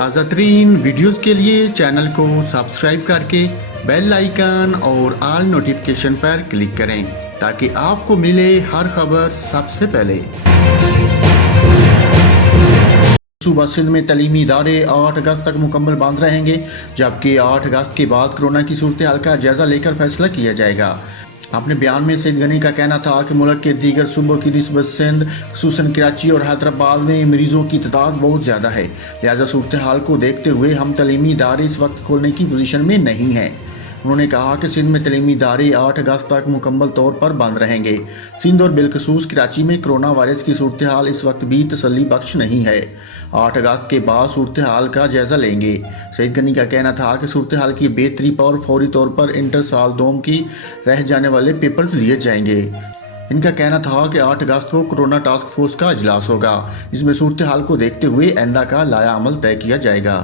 ताज़ा तरीन वीडियोज़ के लिए चैनल को सब्सक्राइब करके बेल आइकन और ऑल नोटिफिकेशन पर क्लिक करें ताकि आपको मिले हर खबर सबसे पहले। सूबा सिंध में तलीमी इदारे 8 अगस्त तक मुकम्मल बंद रहेंगे, जबकि 8 अगस्त के बाद कोरोना की सूरत हाल का जायजा लेकर फैसला किया जाएगा। अपने बयान में सईद गनी का कहना था कि मुल्क के दीगर सूबों की निस्बत सिंध, खुसूसन कराची और हैदराबाद में मरीजों की तादाद बहुत ज़्यादा है, लिहाजा सूरत हाल को देखते हुए हम तलीमी इदारे इस वक्त खोलने की पोजीशन में नहीं हैं। उन्होंने कहा कि सिंध में तलीमी इदारे 8 अगस्त तक मुकम्मल तौर पर बंद रहेंगे। सिंध और बिलखसूस कराची में कोरोना वायरस की सूरत हाल इस वक्त भी तसल्ली बख्श नहीं है। 8 अगस्त के बाद सूरत हाल का जायजा लेंगे। सईद गनी का कहना था कि सूरत हाल की बेहतरी पर फौरी तौर पर इंटर साल दोम की रह जाने वाले पेपर्स लिए जाएंगे। इनका कहना था कि 8 अगस्त को कोरोना टास्क फोर्स का इजलास होगा, जिसमें सूरत हाल को देखते हुए आइंदा का लाया अमल तय किया जाएगा।